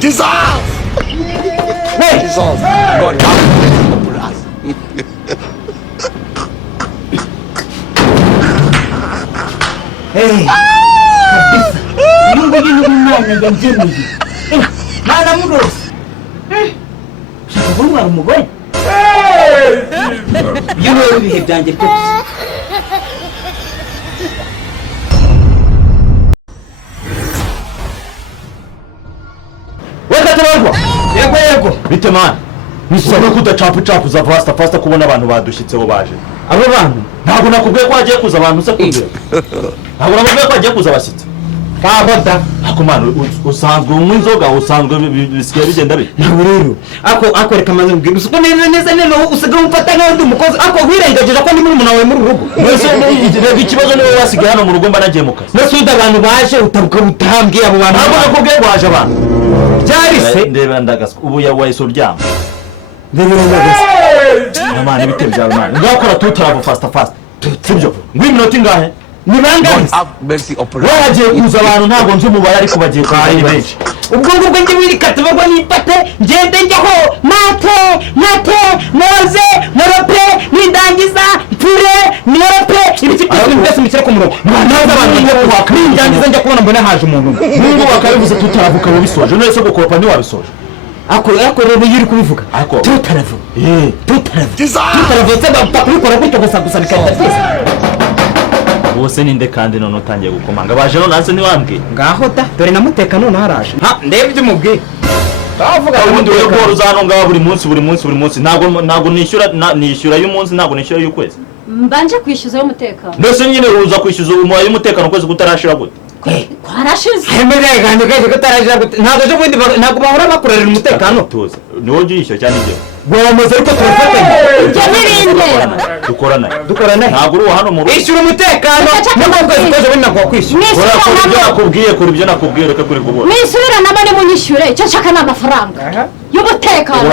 Dissolve! Dissolve! Hey! Kabisa! Yung umwana yamjemeye. Mana murosi! Shaka kunywa umugore? Yuno ibihe byanjye byose. Yego. Bite man? Nisaba kudacapu za fasta kubona abantu badushitseho baje. Abo bantu Ntabwo nakubwiye ko hagiye kuza abantu se kumbe. Ntabwo nakubwiye ko hagiye kuza abasitsi. kahoda. Ako man usanzwe umwe inzoga usanzwe bisigaye bigenda bite? Nawe rero ako reka maze mbwira usuko neza usigaye umfata nk'undi mukozi ako wirengagije ko ni muri umuntu wawe muri rugo. Mwese ikibazo niwe wasigaye hano mu rugo mba nagiye mu kazi. Nasuda abantu baje utabuka utambwiye abo bantu. Ntabwo nakubwiye ko haje abantu. Byarise ndebera ndagaswa ubu yawaye uryama. ndebera ndagaswa. Mama ibite byawe man. Ngakora tutarabo fast. Sibyo. Ngw'iminota ingahe? Ni bangahe? Mercy operation. Wagiye kuza abantu ntabwo nzi umubare ariko bagiye kuza ni benshi. Ubwo ngubwo njye wirikata bagwa nipate ngende njyaho mate moze morope nindangiza mpure morope ibiki byose mukira ku murongo. Naza abantu njye kuhaka nindangiza njya kubona mbona haje umuntu. Mungu bakabivuze tutaravuka mu bisoje none se gukoropa ni wabisoje. Ako rero yiri kubivuga. Tutaravu. Tutaravu se bakubikora gutyo gusa bikahita byose. Bose ninde kandi none utangiye gukomanga baje none nanse niwambwiye. Ngaho da dore namutekano naraje. Ndebye umubwiye. Tavuga ubundi we ko ruzano ngaho buri munsi ntago nishyura y'umunsi ntago nishyura y'ukwezi. Mbanje kwishyuza y'umutekano. Ndetse nyine uza kwishyuza umuhaye y'umutekano ukwezi kutarashira gute? Kwarashize. Hemereye kandi kutarashira gute? Ntago je bundi ntago bahora bakorera umutekano. Tuza. Niwo ujisho cyane ibyo. Bwamaze ariko turafatanya. Dukorana. Ntago uri hano mu rugo. Ishyura umutekano. Nako kwezi koje bindi nako kwishyura. Kuri ibyo nakubwiye reka kuri kubona. Misubira nabone munyishyure icyo nshaka n'amafaranga. Y'umutekano.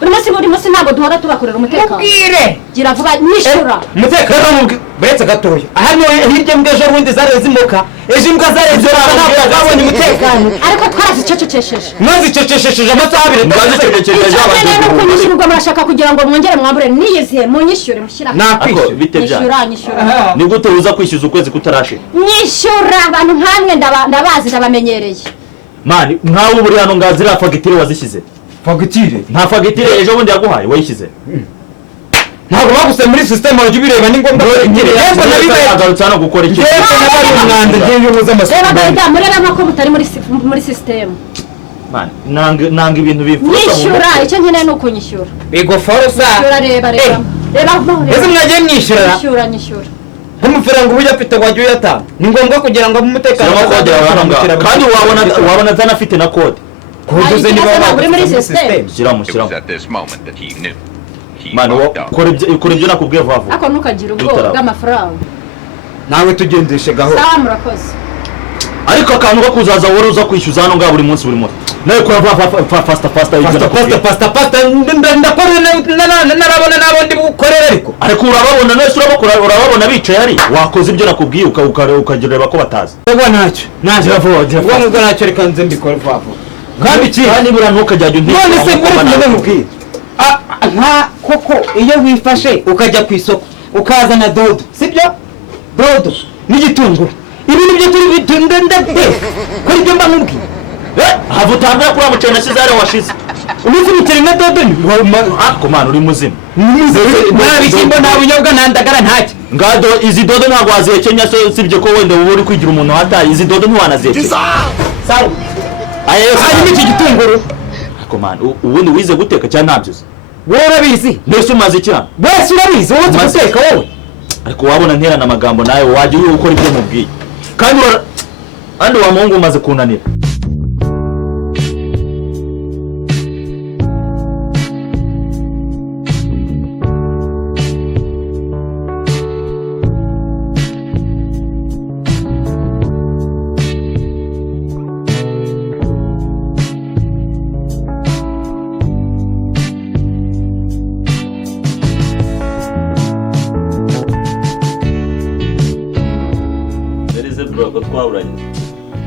Buri munsi ntago duhora tubakorera umutekano. Ubwire. Gira vuga nyishyura. Umutekano buretse gatoya. Hano hirya mbwejo bundi zareze imoka. Ejo imbwa zareze ntabwo zabonye umutekano. Ariko twarazicecekesheje. Mwazicecekesheje amasaha abiri. Mwazicecekesheje abantu. Nuko nyishyurwa murashaka kugira ngo mwongere mwambure niyizihe munyishyure mushyira. Ako bite bya. Nyishyura. Ni gute uza kwishyuza ukwezi kutarashira? Nyishyura abantu nkamwe ndabazi ndabamenyereye. Mani nkawe buri hano ngazira fagitire wazishyize. Fagitire? Nta fagitire ejo bundi yaguhaye wayishyize. Ntabwo baguse muri system wajye bireba ni ngombwa ko yego nabigarutse hano gukora iki? Yego nabari umwanda ngiye muza amasoko. Reba mureba nako mutari muri system. Mani nanga ibintu bifuza. Nyishyura icyo nkeneye nuko nyishyura. Bigo forza. Reba. Ese mwagiye nyishyura? Nyishyura. Nk'umufaranga ubu yapite wajye uyata. Ni ngombwa kugira ngo umutekano kandi wabona zanafite na code. Kode ze niba bari muri system. Shyiramo. Mani ukora ibyo nakubwiye vuba. Ako ntukagira ubwoba bw'amafaranga. Nawe tugendeshe gahoro. Sawa murakoze. Ariko akantu ko kuzaza wari uza kwishyuza hano ngaho buri munsi. Nawe kora fast ndakora narabona n'abandi bukorera ariko urababona nese urababona bicaye hari wakoze ibyo nakubwiye ukagireba ko batazi. Ego ntacyo vuba ntacyo reka nze mbikore vuba. Kandi bura ntukajya jya none se ngure mubwiye nka koko iyo wifashe ukajya ku isoko ukazana dodo sibyo dodo n'igitunguru ibi nibyo turi bitundende ko ibyo mba nkubwiye hava utambira kuri amucene na Cesare washize ubizi muteri na dodo ni ako man uri muzima nta bishyimbo nta bunyobwa nta ndagara ntacyo ngado izi dodo ntabwo wazihekenya sibye ko wenda uba uri kwigira umuntu hataye izi dodo ntiwanazihekenya sawa hanyuma iki gitunguru ako man ubundi wize guteka cyangwa ntabyoze wowe urabizi mbese umaze iki wese urabizi wowe uzi guteka wowe ariko wabona nterana amagambo nawe wajya uri gukora ibyo mubwiye kandi wa muhungu umaze kunanira. Twaburanye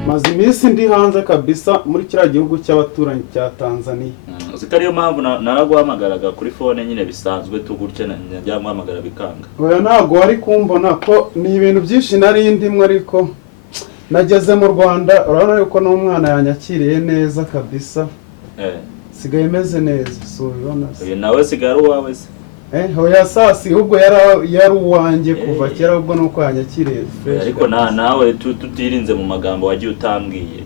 maze iminsi ndi hanze kabisa muri kiriya gihugu cy'abaturanyi cya Tanzania. Zitariyo mpamvu naraguhamagaraga kuri phone nyine bisanzwe tugutse najya muhamagara bikanga. Oya ntago wari kumbona ko ni ibintu byinshi nari ndimwe ariko nageze mu Rwanda urabona yuko n'umwana yanyakiriye neza kabisa. Sigaye meze neza so ubona se. Nawe sigara uwawe se. Hoya sasi ubwo yari uwanjye kuva kera ubwo nuko yanyakiriye. Ariko nawe tutirinze mu magambo wagiye utambwiye.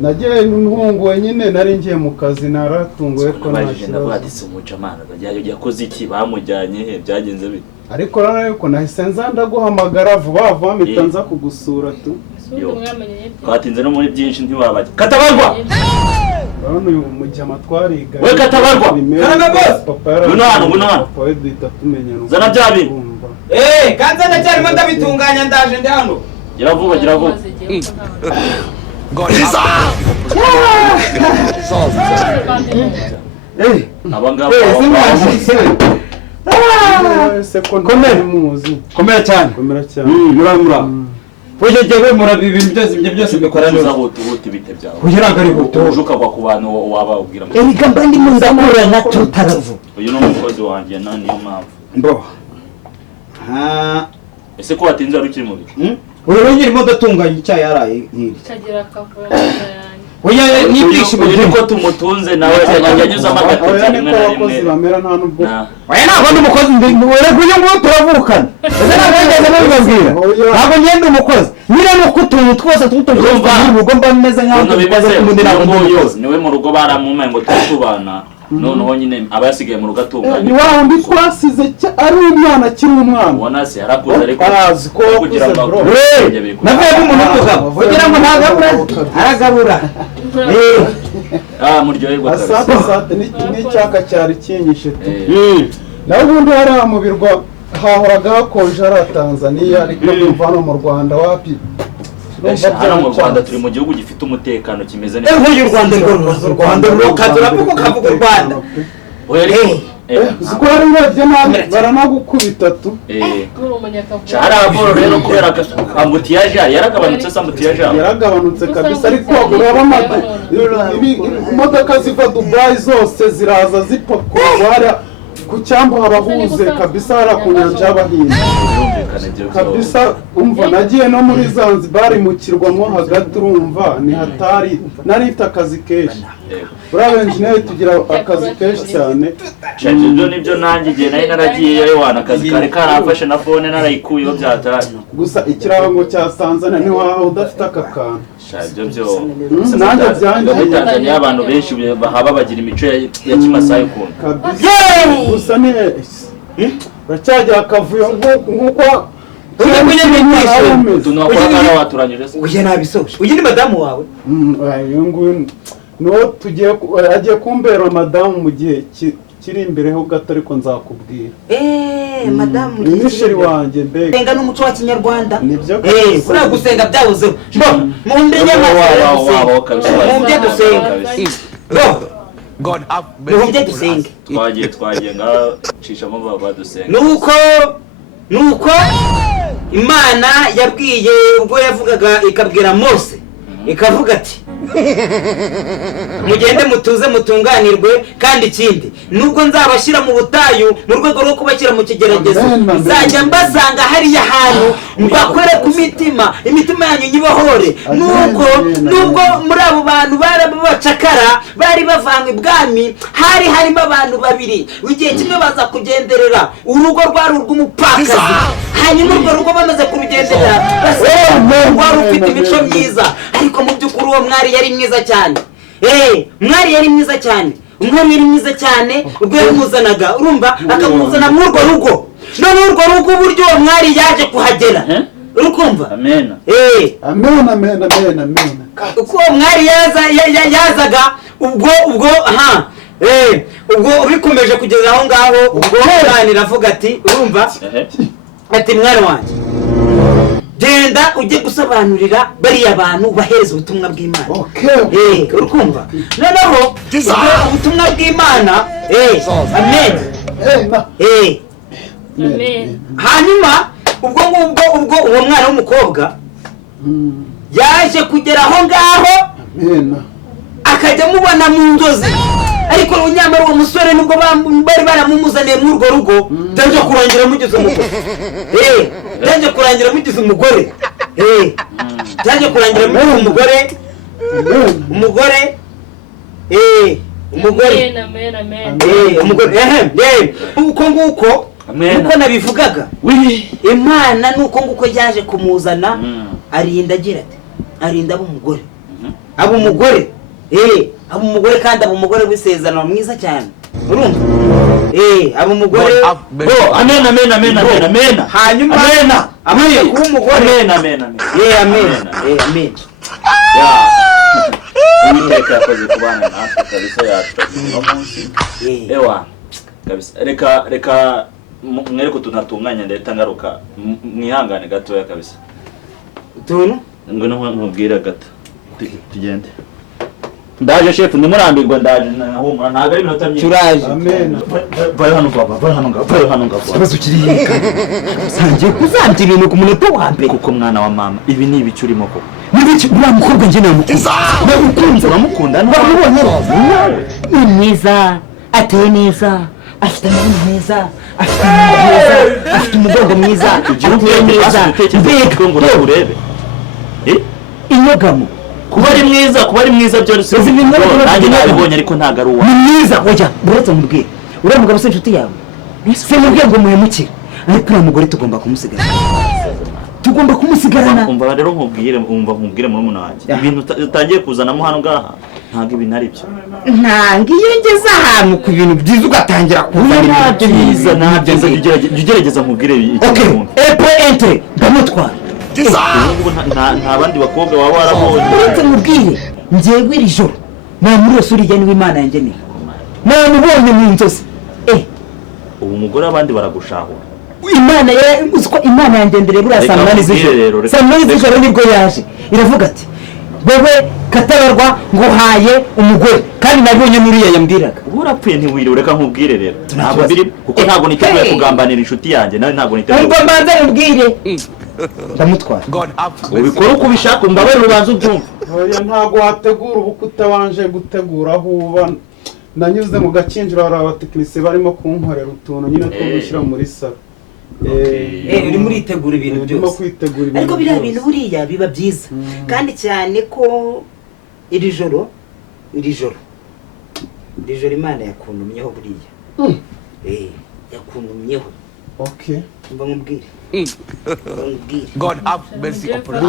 Nagiye ntunguwe nyine nari ngiye mu kazi naratunguwe ko nashije ndabaditse umuca mana yakoze iki bamujyanye he byagenze bite. Ariko rana yuko nahise nza ndaguhamagara vuba vuba mitanza kugusura tu. Twatinze no muri byinshi ntiwabajya. Katabarwa. Urabona uyu mujyama twariga. We Katabarwa. Karanga boss. Ngwino hano. Poe duhita tumenyana. Zana byabi. Kanza ndacyarimo ndabitunganya ndaje ndi hano. Gira vuba. God is Abangaba. Komera cyane. Muramura. Pojejewe murabi ibintu byose bikora neza. Uzahuti bite byawe. Kugira ngo ari buto. Ujuka kwa kubantu waba ubwira. Erika mbandi mundakura na tutaravu. Uyu no umukozi wanjye nani yo mpamvu. Mbo. Ese ko watinze ari ukiri mu biki? Uri nyiri modatunganya icyayi yaraye nkiri. Kagira kavura yanjye. Oya n'ibyishimo by'uko tumutunze nawe yanyuza amagati rimwe na rimwe. Bamera nta nubwo. Oya ntabwo ndi umukozi wera kuyo ngo turavukana. Ese ntabwo ngeze babibabwira. Ntabwo ngende umukozi. Nyira no kutuntu twose tutujumva n'urugo mba meze nkaho tubaze kumundira ngo niwe mu rugo baramume ngo tutubana. Noneho nyine aba yasigaye mu rugo atunganya. Ni wa undi twasize ari umwana kiri umwana. Ubona se yarakuze ariko arazi ko kugira ngo navuye ko umuntu w'umugabo kugira ngo ntagabura aragabura. Muryoherwa kabisa. Asate n'icyaka cyari kinyishe tu. Naho ubundi hari mu birwa hahoraga hakonje ari Tanzania ariko mvano mu Rwanda wapi. Hano mu Rwanda turi mu gihugu gifite umutekano kimeze neza. Nk'u Rwanda rukazura kuko kavuga u Rwanda. Oya ariko ziko ari nabyo nabi baranagukubita tu. Cyara aboro rero kubera ambutiyaje yaragabanutse ambutiyaje. Yaragabanutse kabisa ariko urabona imodoka ziva Dubai zose ziraza zipakura ku cyambu habahuze kabisa hari ku nyanja y'Abahinde kabisa. Umva nagiye no muri Zanzibar mu kirwamo hagati urumva ni hatari narifite akazi kenshi. Bravo engineer tugira akazi kenshi cyane. Cyo nibyo nanjye igihe nari naragiye wana akazi kare karafashe na phone narayikuyeho byatari. Gusa ikirango cya Tanzania ni waho udafite akakana. Ibyo nanjye byanjye Tanzania abantu benshi bahaba bagira imico ya Kimasai ukuntu. Gusa ni bacyagira akavuyo nk'uko tunakora waturanyije se. Uje nabisoje. Uje ni madamu wawe? Nguyu no tugiye agiye kumbera madamu mu gihe kiri imbere ho gato ariko nzakubwira. Madamu ni sheri wanjye mbega. Senga n'umuco wa Kinyarwanda. Nibyo. Kura gusenga byabuze. Mu ndege mu dusenga. God have mercy. Twagiye ngacishamo baba dusenga. Nuko Imana yabwiye ubwo yavugaga ikabwira Mose ikavuga ati mugende mutuze mutunganirwe kandi ikindi nubwo nzabashyira mu butayu mu rwego rwo kubashyira mu kigeragezo nzajya mbasanga hariya hantu mbakore ku imitima yanyu nyibohore nubwo muri abo bantu barabacakara bari bavanywe ibwami harimo abantu babiri igihe kimwe baza kugenderera urugo rwari urw'umupfakazi hanyuma urwo rugo bamaze kurugenderera rwari ufite imico myiza ariko mu by'ukuri uwo mwari yari mwiza cyane. Umwari yari mwiza cyane ubwo yamuzanaga urumva akamuzana muri urwo rugo. None urwo rugo uburyo uwo mwari yaje kuhagera urukumva. Amen. Uko uwo mwari yazaga ubwo bikomeje kugeza aho ngaho ubwo Imana iravuga ati urumva ati mwana wanjye genda ujye gusobanurira bariya bantu bahereza ubutumwa bw'Imana. Urukumva noneho ubutumwa bw'Imana. Amen. Hanyuma ubwo uwo mwana w'umukobwa yaje kugera aho ngaho Amen. akajya mubona mu nzozi ariko nyamara uwo musore nubwo bari baramumuzaniye muri urwo rugo byaje kurangira mugize umugore byaje kurangira mugize umugore byaje kurangira mugize umugore umugore uko nguko nuko nabivugaga Imana nuko nguko yaje kumuzana arinda agira ati arinda abo umugore abo umugore abo umugore kandi abo umugore w'isezerano mwiza cyane urumva abo umugore amen amen amen amen amen hanyuma amaze kuba umugore amen amen amen amen Uwiteka yakoze kubana natwe kabisa yacu no munsi ewa kabisa reka mwereko tunatunganya ndeta ngaruka mwihangane gatoya kabisa tuntu ngo nkubwira gato tugende ndaje chef ndimurambirwa ndaje nahumura ntago ari minota myinshi turaje Amen. vayo hano ngaba kibazo kiri sangiye kuzambya ibintu ku munota wa mbere kuko mwana wa mama ibi ni ibiki urimo koko nibiki uriya mukobwa njye namukunze uramukunda bamubonye ni mwiza ateye neza afite amaboko meza afite amaboko meza afite umugongo mwiza ateye neza mbega ngo urebe inyogamo kuba ari mwiza byose nanjye nabibonye ariko ntago ari uwa ni mwiza oya buretse mubwire uriya mugabo se inshuti yawe se mubwire ngo muhemukire ariko uriya mugore tugomba kumusigarana umva rero nkubwire muri umuntu wanjye ibintu utangiye kuzanamo hano ngaha ntago ibintu ari byo ntango iyo ngeze ahantu ku bintu byiza ugatangira kuzana byiza ntabyo ugerageza nkubwire ikintu epo entre ndamutwara nta bandi bakobwa waba warabonye uretse mubwire njyewe iri joro nta muri wese urigeni w'Imana yangeneye namubonye mu nzozi ubu umugore abandi baragushahura Imana uzi ko Imana yangendereye buriya saa munani z'ijoro nibwo yaje iravuga ati wowe Katabarwa nguhaye umugore kandi nabonye n'uriya yambwiraga urapfuye ntiwiriwe reka nkubwire rero ntabwo biri kuko ntabwo niteguye kugambanira inshuti yanjye nawe ntabwo niteguye ubwo mbanza mubwire ndamutwara ubikora uko ubishaka umbabarire ubanza ubyumva oya ntago wategura ubukwe utabanje gutegura aho uba nanyuze mu gakinjiro hari abatekinisiye barimo kunkorera utuntu nyine two gushyira muri salo uri muritegura ibintu byose ariko biriya bintu buriya biba byiza kandi cyane ko iri joro Imana yakuntumyeho buriya yakuntumyeho mba nkubwire God have mercy upon us.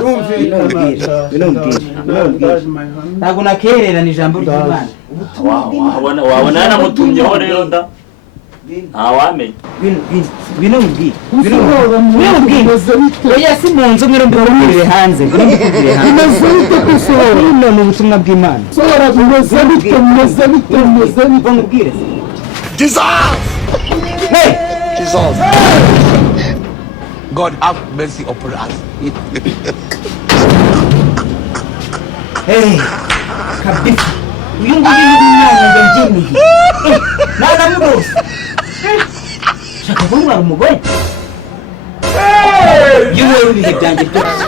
ntabwo nakererana ijambo ry'Imana wabona yanamutumyeho rero da ntawamenya bino mbwire oya si mu nzu mwero mbikubwirire hanze mbikubwirire hanze bino ni ubutumwa bw'Imana bimeze bite mbwire Jesus. God have mercy upon us. kabisa uyu nguyu ni umwana yageneye nanamuroze shaka kuntwara umugore yewe ibihe byanjye byose